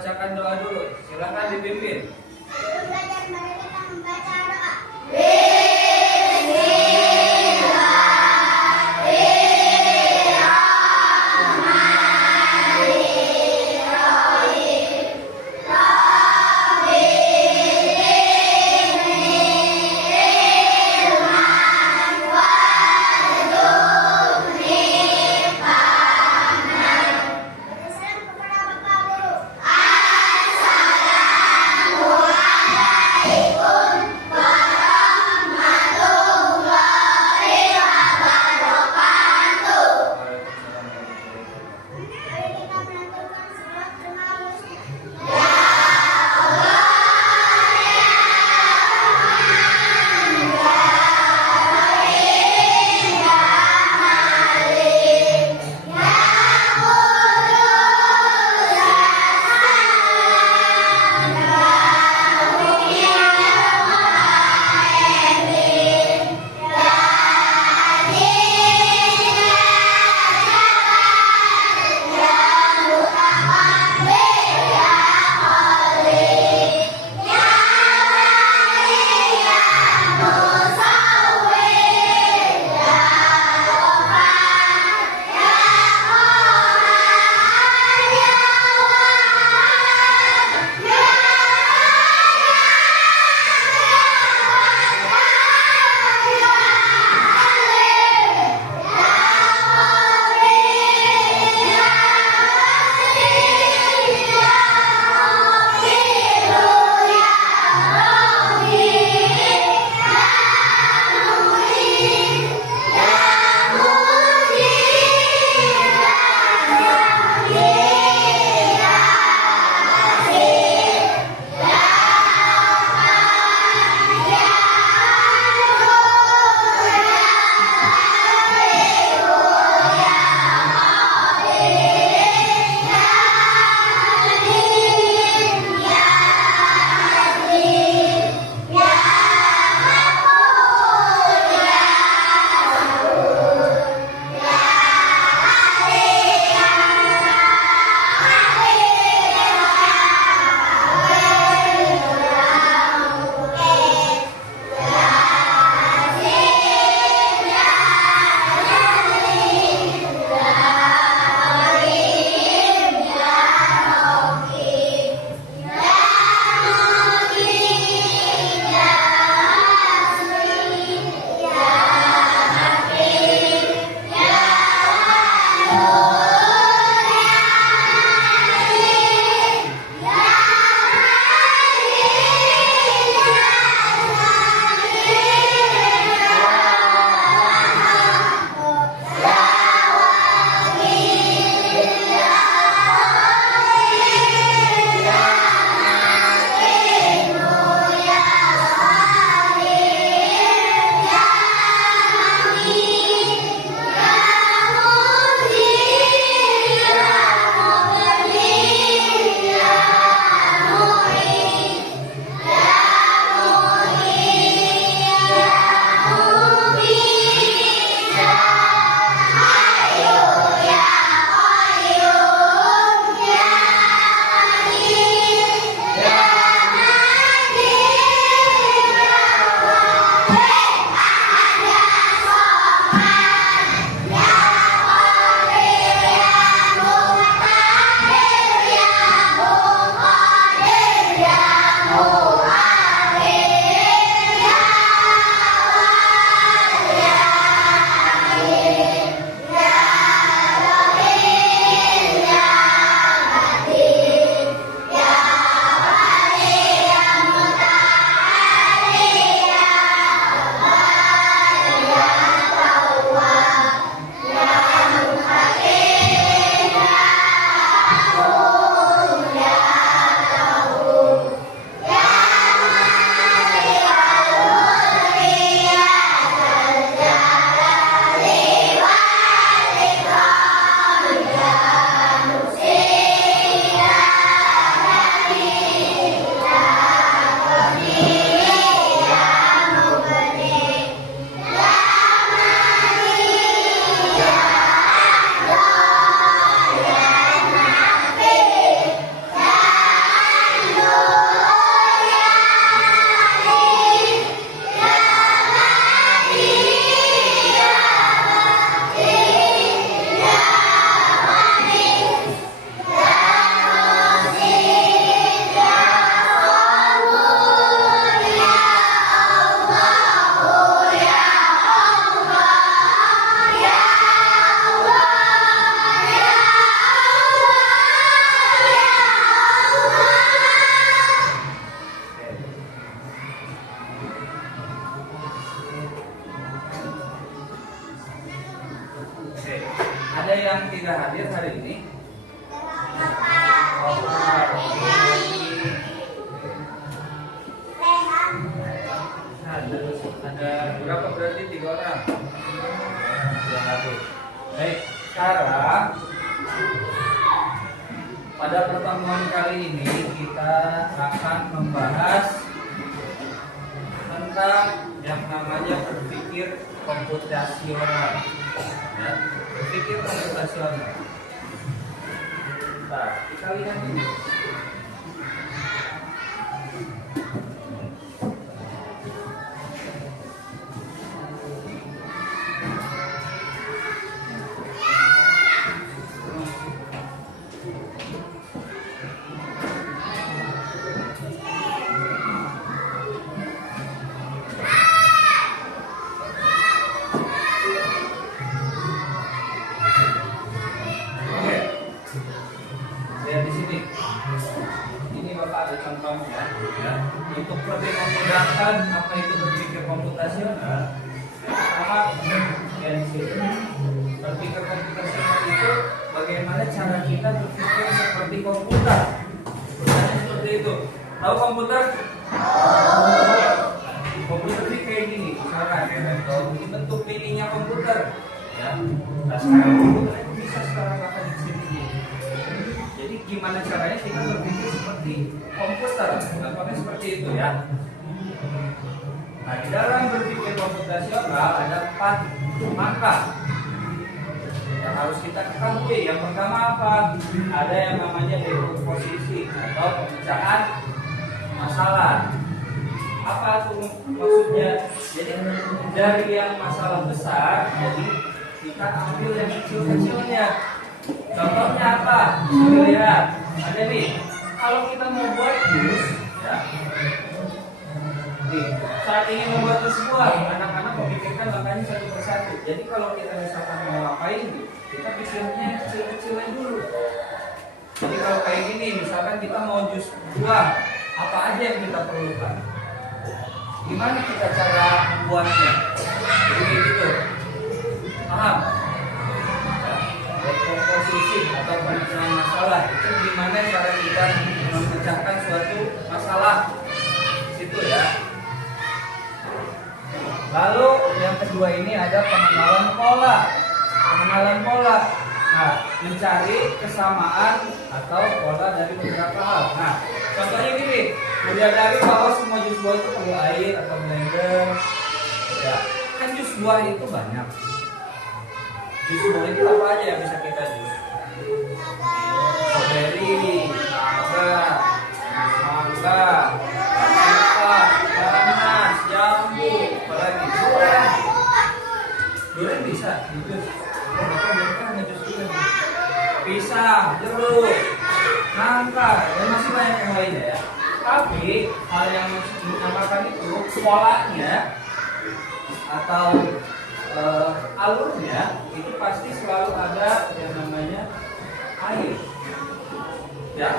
membacakan doa dulu. Silakan dipimpin. Sebelum belajar, mari kita membaca doa. Bersalam kepada Bapak Guru. Assalamualaikum warahmatullahi kali ini kita akan membahas tentang yang namanya berpikir komputasional. Ya, berpikir komputasional. Nah, kita lihat ini. Lihat di sini. Ini Bapak ada contohnya, ya. Untuk lebih memudahkan apa itu berpikir komputasional, pertama ya di sini. Berpikir komputasional itu bagaimana cara kita berpikir seperti komputer. Seperti itu. Tahu komputer? Komputer ini kayak gini, misalkan ya, kalau ini bentuk mininya komputer, ya. Nah sekarang komputer itu bisa sekarang akan di sini. Jadi gimana caranya kita berpikir seperti komputer? Contohnya seperti itu ya. Nah di dalam berpikir komputasional ada 4 mangkak yang harus kita ketahui. Yang pertama apa? Ada yang namanya dekomposisi atau pemecahan masalah. Apa itu maksudnya? Jadi dari yang masalah besar, jadi kita ambil yang kecil-kecilnya. Contohnya apa? Lihat, ada nih. Kalau kita mau buat jus, ya. Nih, saat ini membuat jus buah, anak-anak memikirkan makanya satu persatu. Jadi kalau kita misalkan mau ngapain, kita pikirnya kecil-kecilnya dulu. Jadi kalau kayak gini, misalkan kita mau jus buah, apa aja yang kita perlukan? Gimana kita cara membuatnya? Jadi gitu. Paham? Dekomposisi atau pemecahan masalah itu gimana cara kita memecahkan suatu masalah situ ya. Lalu yang kedua ini ada pengenalan pola. Pengenalan pola. Nah, mencari kesamaan atau pola dari beberapa hal. Nah, contohnya gini, menyadari bahwa semua jus buah itu perlu air atau blender. Ya, kan jus buah itu banyak. Jus buah itu apa aja yang bisa kita jus? Strawberry, mangga, nanas, jambu, apalagi durian bisa jus. Pisang, jeruk, nangka, dan masih banyak yang lainnya ya. Tapi hal yang menambahkan itu polanya atau alurnya itu pasti selalu ada yang namanya air. Ya,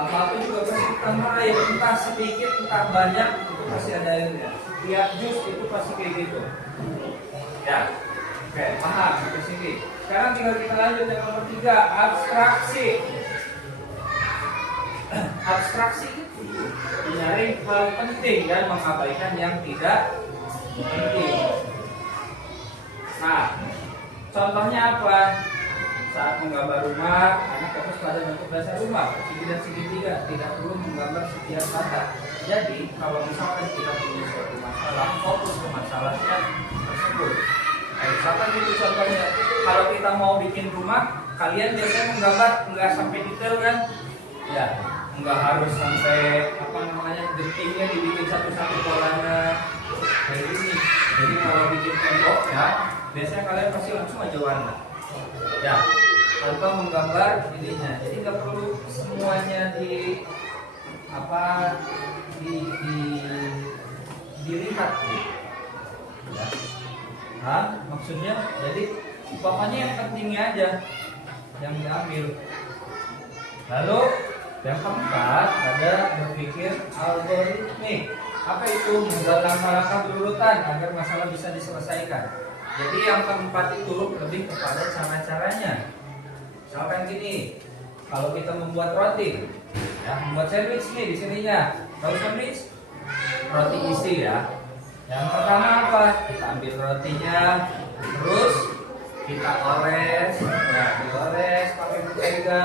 apa-apa juga pasti ditambah air, entah sedikit, entah banyak, itu pasti ada airnya. Tiap jus itu pasti kayak gitu. Ya, oke, paham sampai sini. Sekarang tinggal kita lanjut yang nomor 3, abstraksi. Abstraksi itu menyaring hal penting dan mengabaikan yang tidak penting. Nah, contohnya apa? Saat menggambar rumah, anak fokus pada bentuk dasar rumah, persegi dan segitiga, tidak perlu menggambar setiap kata. Jadi, kalau misalkan kita punya suatu masalah, fokus ke masalahnya tersebut. Nah, misalkan itu contohnya, kalau kita mau bikin rumah, kalian biasanya menggambar nggak sampai detail kan? Ya, nggak harus sampai apa namanya detailnya dibikin satu-satu polanya kayak gini. Jadi kalau bikin tembok ya, biasanya kalian pasti langsung aja warna. Ya, tanpa menggambar ininya. Jadi nggak perlu semuanya di apa dilihat. Ya. Hah? Maksudnya jadi pokoknya yang pentingnya aja yang diambil. Lalu yang keempat ada berpikir algoritmik. Apa itu? Membuat langkah-langkah berurutan agar masalah bisa diselesaikan. Jadi yang keempat itu lebih kepada cara-caranya. Misalkan gini, kalau kita membuat roti, ya membuat sandwich nih di sininya. Tahu sandwich? Roti isi ya. Yang pertama apa? Kita ambil rotinya, terus kita ores, ya diores pakai mentega,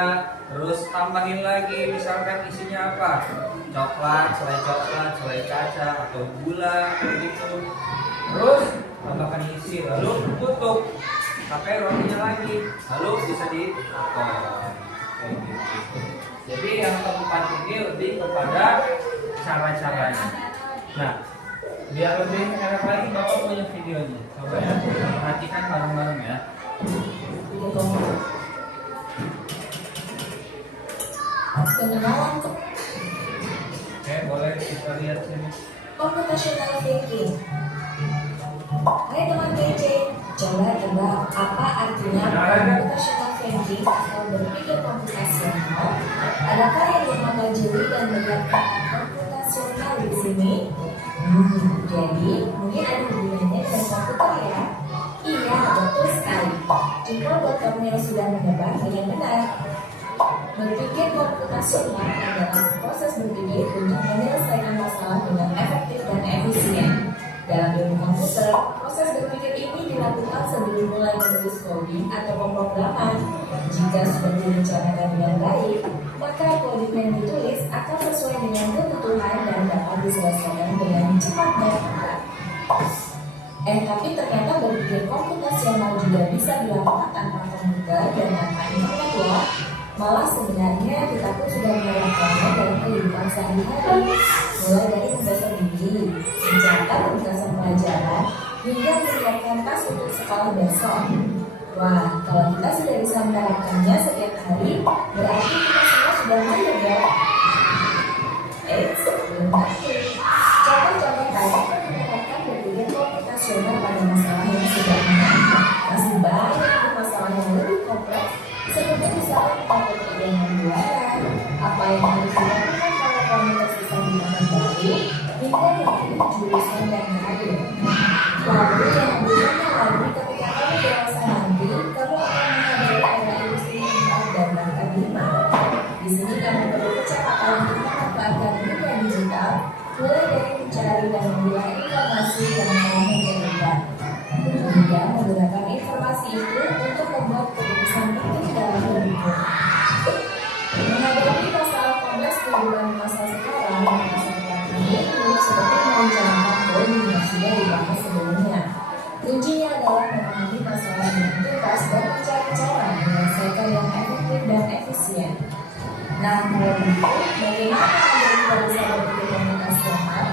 Terus tambahin lagi misalkan isinya apa? Coklat, selai kacang atau gula gitu. Terus tambahkan isi, lalu tutup pakai rotinya lagi, lalu bisa dipotong kayak gitu. Jadi yang keempat ini lebih kepada cara-caranya. Nah, biar lebih enak lagi Bapak punya videonya. Coba ya, perhatikan bareng-bareng ya. Pengenalan Oke, boleh kita lihat sini. computational thinking. Hai teman PC, coba tebak apa artinya computational thinking atau berpikir komputasional? Adakah yang mempelajari dan melihat kata komputasional di sini? Jadi mungkin ada hubungannya dengan komputer ya? Iya, betul sekali. Cuma buat kamu yang sudah menebak dengan benar. Berpikir komputasional adalah proses berpikir untuk menyelesaikan masalah dengan efektif dan efisien. Dalam ilmu komputer, proses berpikir ini dilakukan sebelum mulai menulis coding atau pemrograman. Jika sudah direncanakan dengan baik, maka coding yang ditulis akan sesuai dengan kebutuhan dan dapat diselesaikan dengan cepat dan tepat. Tapi ternyata berpikir komputasional juga bisa dilakukan tanpa komputer dan tanpa internet loh. Malah sebenarnya kita pun sudah menerapkannya dalam kehidupan sehari-hari, mulai dari membaca buku, mencatat tugasan pelajaran, hingga menyiapkan tas untuk sekolah besok. Wah, kalau kita sudah bisa menerapkannya setiap hari, berarti kita semua sudah mahir ya. Belum tentu. Contoh-contoh tadi menerapkan berpikir komputasional pada masalah yang sederhana. Masih banyak masalah yang lebih kompleks, seperti misalnya tentang perkembangan juara, apa yang harus dilakukan kalau kamu tersisa di tempat baru, hingga memilih jurusan dan karir. Lalu yang berikutnya lagi ketika kamu dewasa nanti, kamu akan menghadapi era industri 4 dan bahkan 5. Di sini kamu perlu kecepatan untuk memanfaatkan dunia digital, mulai dari mencari dan membuat informasi yang telah berbeda. Kemudian menggunakan informasi itu untuk membuat keputusan penting dalam hidupmu. Menghadapi masalah kompleks kehidupan masa sekarang dan masa depan ini seperti merencanakan coding yang sudah dibahas sebelumnya. Kuncinya adalah memahami masalah yang tuntas dan mencari cara menyelesaikan yang efektif dan efisien. Nah, kalau begitu, bagaimana Anda bisa berpikir komputasional?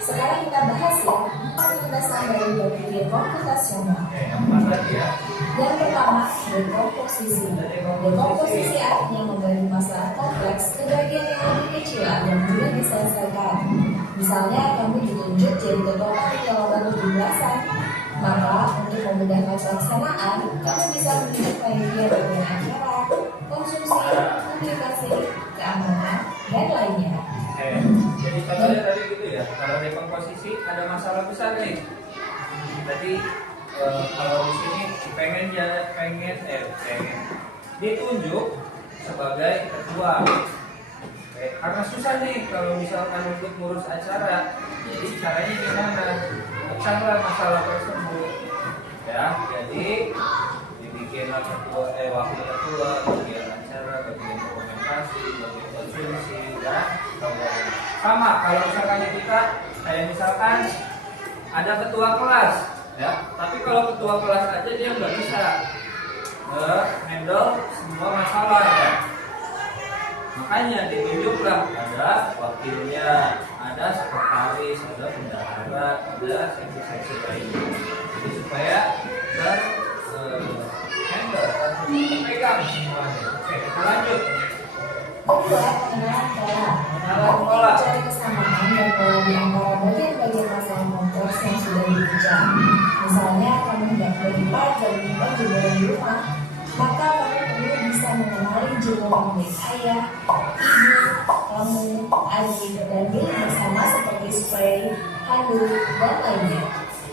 Sekarang kita bahas ya, 4 landasan dari berpikir komputasional. Yang pertama, dekomposisi. Dekomposisi artinya membagi masalah kompleks ke bagian yang lebih kecil agar mudah diselesaikan. Misalnya, kamu ditunjuk jadi ketua panitia lomba 17-an. Maka, untuk memudahkan pelaksanaan, kamu bisa menunjuk panitia bagian acara, konsumsi, komunikasi, keamanan, dan lainnya. Jadi contohnya tadi gitu ya, kalau dekomposisi ada masalah besar nih. Tadi kalau di sini pengen ditunjuk sebagai ketua. Karena susah nih kalau misalkan untuk ngurus acara, jadi caranya gimana? Pecahlah masalah tersebut. Ya, jadi dibikinlah ketua, wakil ketua, bagian acara, bagian dokumentasi, bagian konsumsi, dan sama kalau misalkan kita kayak misalkan ada ketua kelas, ya, tapi kalau ketua kelas aja dia nggak bisa handle semua masalah ya. Makanya ditunjuklah ada wakilnya, ada sekretaris, ada bendahara, ada seksi-seksi lainnya. Jadi supaya handle dan memegang semuanya. Oke, kita lanjut. Kedua, pengenalan pola. Pola. Mencari kesamaan dan pola di antara bagian-bagian masalah kompleks yang sudah dipecah. Misalnya, kamu hendak berlipat dan menyimpan jemuran di rumah, maka kamu perlu bisa mengenali jemuran milik ayah, ibu, kamu, adik, dan milik bersama seperti spray, handuk, dan lainnya.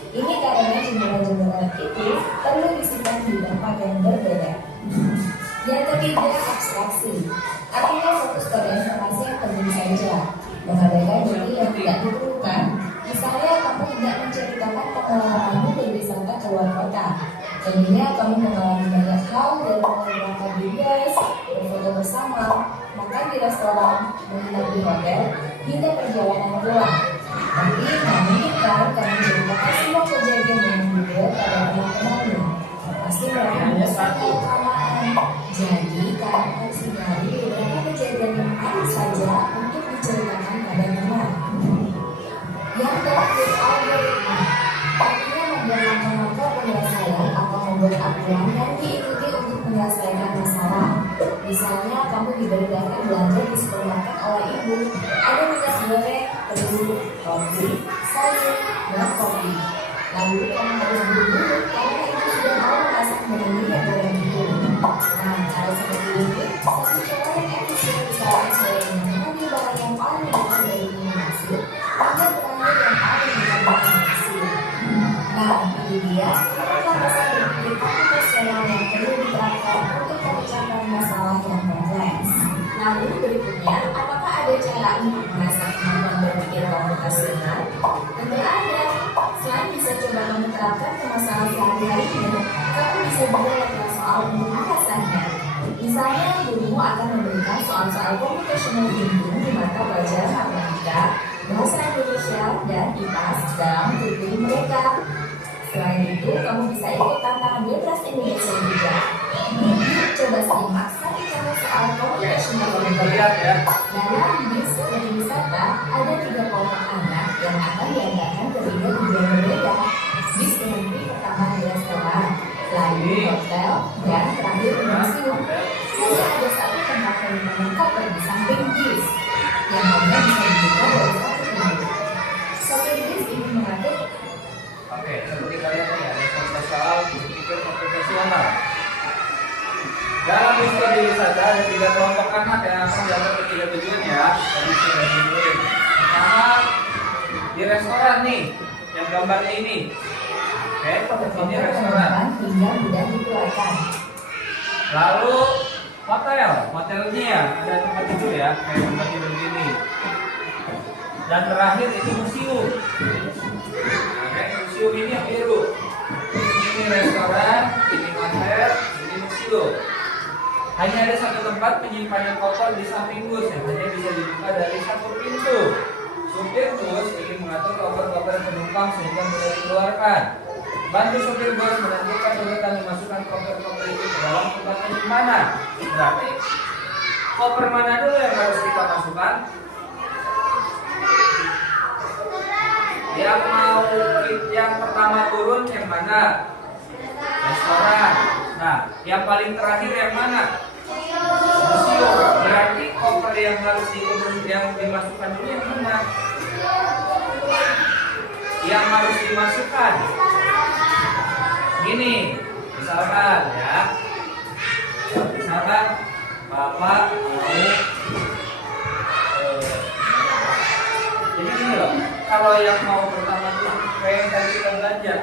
Ini karena jemuran-jemuran itu perlu disimpan di tempat yang berbeda. Yang ketiga, abstraksi. Artinya fokus pada informasi yang penting saja, mengabaikan diri yang tidak diperlukan. Misalnya, kamu tidak menceritakan pengalamanmu berwisata ke luar kota. Tentunya kamu mengalami banyak hal dari mulai berangkat bebas, berfoto bersama, makan di restoran, menginap di hotel, hingga perjalanan pulang. Tapi memungkinkan kami menceritakan semua kejadian yang dibuat pada teman-temanmu. Pasti mereka merasakan kelamaan. Jadi, kami akan singgari beberapa kejadian yang ada saja untuk diceritakan pada teman. Yang terakhir, algoritma. Artinya membuat langkah-langkah penyelesaian atau membuat aturan yang diikuti untuk menyelesaikan masalah. Misalnya, kamu diperintahkan belanja di supermarket oleh ibu. Ada minyak goreng, telur, roti, sayur, dan kopi. Lalu kamu harus buru-buru karena ibu sudah mau memasak dengan minyak goreng itu. Nah, cara seperti ini, satu cara yang efisien misalnya saya mengambil bahan yang paling dekat dari eliminasi, hingga terakhir yang paling dekat dari hasil. Nah, itu dia cara berpikir komputasional yang perlu diterapkan untuk memecahkan masalah yang kompleks. Lalu berikutnya, apakah ada cara untuk mengasah kemampuan berpikir komputasional? Tentu ada. Selain bisa coba kamu terapkan ke masalah sehari-harimu, kamu bisa juga lakukan soal untuk mengasahnya. Misalnya, gurumu akan memberikan soal-soal computational thinking di mata pelajaran matematika, bahasa Indonesia, dan IPAS dalam kurikulum mereka. Selain itu, kamu bisa ikut tantangan bebas Indonesia juga. Coba simak satu contoh soal computational thinking. Dalam bis wisata, ada 3 kelompok anak yang akan diantarkan ke 3 tujuan berbeda. Bis berhenti pertama di restoran, lalu di hotel, dan terakhir di museum. Hanya ada satu tempat penyimpanan koper di samping bis, yang hanya bisa dibuka dari satu pintu. Sopir bis ini mengatur. Oke, seperti kalian tadi ada contoh soal berpikir komputasional. Dalam studi wisata ada 3 kelompok anak yang akan diantar ke 3 tujuan ya. Tadi sudah dibuat. Pertama di restoran nih, yang gambarnya ini. Oke, ini restoran. Hingga mudah dikeluarkan. Lalu hotelnya ada tempat tidur ya, kayak tempat tidur gini. Dan terakhir itu museum. Oke, museum ini yang biru. Ini restoran, ini hotel, ini museum. Hanya ada satu tempat penyimpanan koper di samping bus yang hanya bisa dibuka dari satu pintu. Supir bus ingin mengatur koper-koper penumpang sehingga mudah dikeluarkan. Bantu supir bus menentukan urutan memasukkan koper-koper itu ke dalam tempat penyimpanan. Berarti koper mana dulu yang harus kita masukkan? Yang pertama turun yang mana? Restoran. Nah, yang paling terakhir yang mana? Museum. Berarti koper yang harus dimasukkan dulu yang mana? Yang harus dimasukkan. Gini, misalkan ya. Misalkan Bapak mau jadi gini loh. Kalau yang mau pertama tuh kayak yang tadi kita belanja,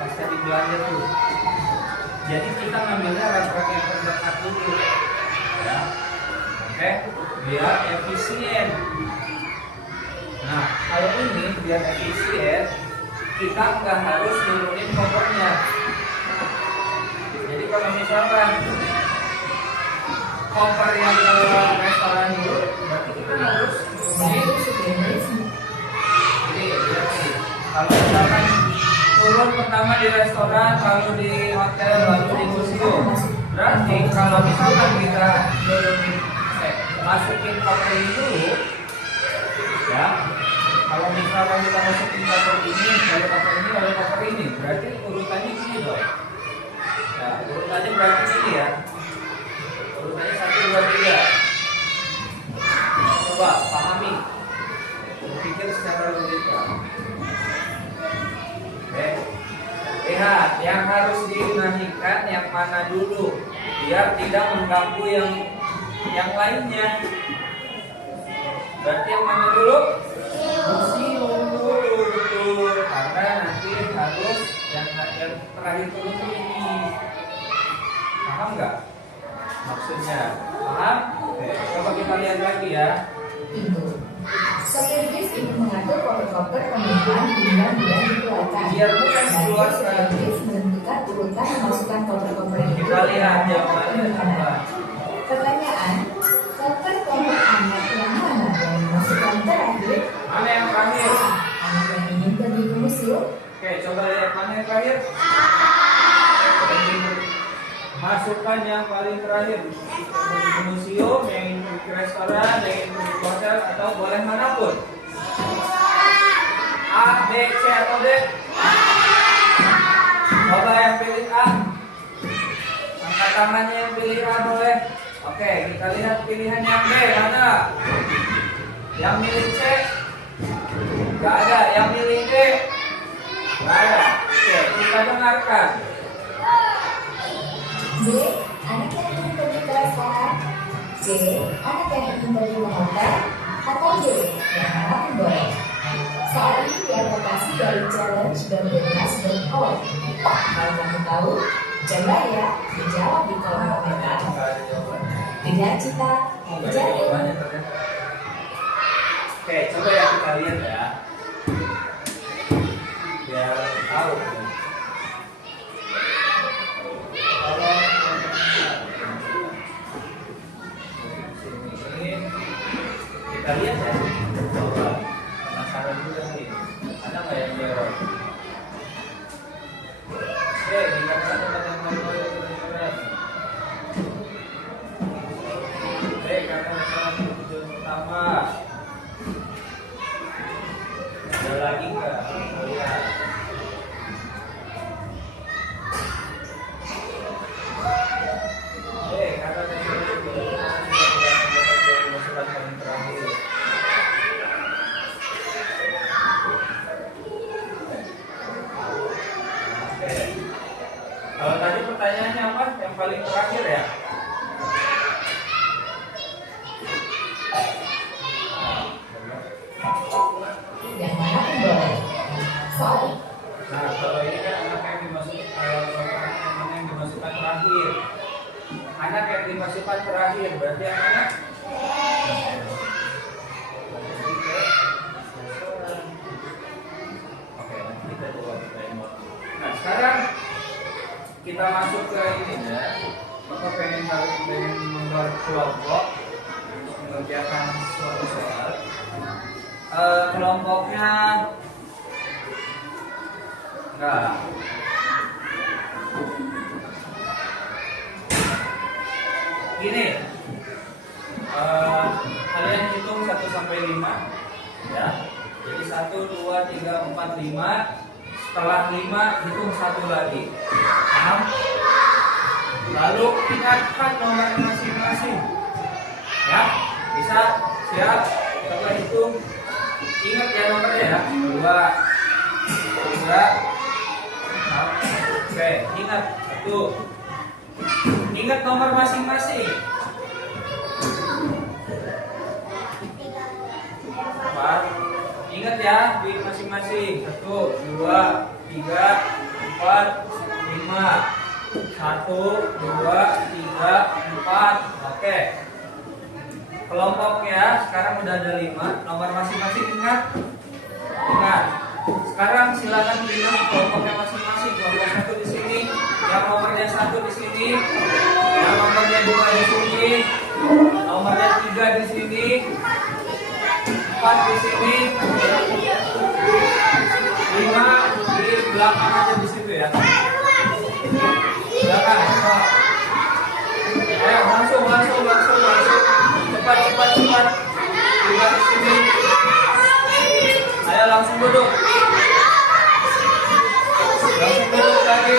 pas tadi belanja tuh. Jadi kita ngambilnya rak-rak yang terdekat dulu, ya, oke, biar efisien. Nah, kalau ini biar efisien, kita nggak harus nurunin kopernya. Jadi kalau misalkan koper yang ke restoran dulu, berarti kita harus nurunin. Jadi, kalau misalkan turun pertama di restoran, lalu di hotel, lalu di museum. Berarti kalau misalkan kita masukin koper ini dulu, ya. Kalau misalkan kita masukin koper ini, lalu koper ini, lalu koper ini, berarti urutannya gini loh. Ya, urutannya berarti gini ya. Urutannya 1, 2, 3. Coba pahami, berpikir secara logika. Lihat, yang harus dinaikkan yang mana dulu, biar tidak mengganggu yang lainnya. Berarti yang mana dulu? Museum dulu, betul. Karena nanti harus yang terakhir dulu ini. Paham nggak? Maksudnya, paham? Oke, coba kita lihat lagi ya. Sopir bis ingin mengatur koper-koper penumpang hingga mudah dikeluarkan. Biar bukan keluar Sopir bis menentukan urutan memasukkan koper-koper itu. Kita lihat jawabannya apa. Pertanyaan, Nomor anak yang mana yang dimasukkan terakhir? Mana yang terakhir? Anak yang ingin pergi ke museum? Oke, coba lihat mana yang terakhir. Masukkan yang paling terakhir. Pergi ke museum, yang ingin pergi ke restoran, yang ingin pergi ke hotel, atau boleh manapun. A, B, C atau D? Coba yang pilih A. Angkat tangannya yang pilih A boleh. Oke, kita lihat pilihan yang B mana? Yang milih C? Gak ada. Yang milih D? Gak ada. Oke, kita dengarkan. B. Anak yang ingin pergi ke restoran? C. Anak yang ingin pergi ke hotel? Atau D. Yang manapun boleh. Soal ini diadaptasi dari challenge.bernas.org. Kalau kamu tahu, coba ya menjawab di kolom komentar. Dengan cita, kejar ilmu. Oke, coba ya kita lihat ya. Biar tahu. Ini kita lihat ya. Coba penasaran juga nih. Ada nggak yang jawab? Oke, ingatkan tempat yang paling berat. Oke, karena masalah tujuan pertama. Ada lagi nggak? Lihat. Oke, karena masukan paling terakhir. Oke. Kalau tadi pertanyaannya apa? Yang paling terakhir ya? Yang manapun boleh. Soal Nah, kalau ini kan anak yang dimasukkan terakhir. Anak yang dimasukkan terakhir berarti yang mana? Oke, nanti kita jawab remote. Nah, sekarang kita masuk ke ini ya. Bapak pengen membuat kelompok untuk mengerjakan suatu soal. Kelompoknya enggak. Gini, kalian hitung 1 sampai 5 ya. Jadi 1, 2, 3, 4, 5. Setelah 5 hitung 1 lagi. Paham? Lalu ingatkan nomor masing-masing. Ya, bisa? Siap? Coba hitung. Ingat ya nomornya ya. 2, 3. Oke, ingat 1. Ingat nomor masing-masing. 4. Ingat ya di masing-masing. 1, 2, 3, 4, 5. 1, 2, 3, 4. Oke. Kelompoknya sekarang udah ada 5. Nomor masing-masing ingat. Ingat. Sekarang silakan pilih kelompoknya masing-masing. Kelompok 1 di sini, yang nomornya 1 di sini, yang nomornya 2 di sini, nomornya 3 di sini, 4 di sini, 5 di belakang aja di situ ya. Silakan. Ayo langsung. Cepat. 3 di sini. Ayo langsung duduk. Langsung duduk lagi.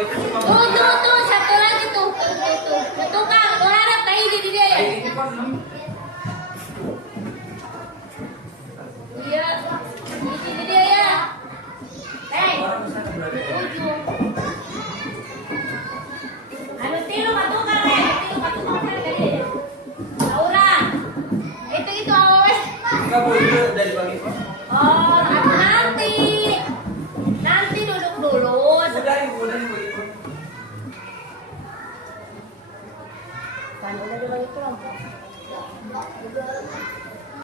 itu cuma Tuh, satu lagi tuh. Tuh kak, lo harap tahu di dia ya? Ay, ini pa, no? Iya, di dia ya. Hey, Orang bisa berada. ujung. Ano tilo ka tuh kak? Tilo ka tuh kak tadi. Laura, itu awas. Enggak bu, itu dari bagi pak. Oh, ano nanti? Nanti duduk dulu. Udah ibu itu. Kan udah dibagi kelompok.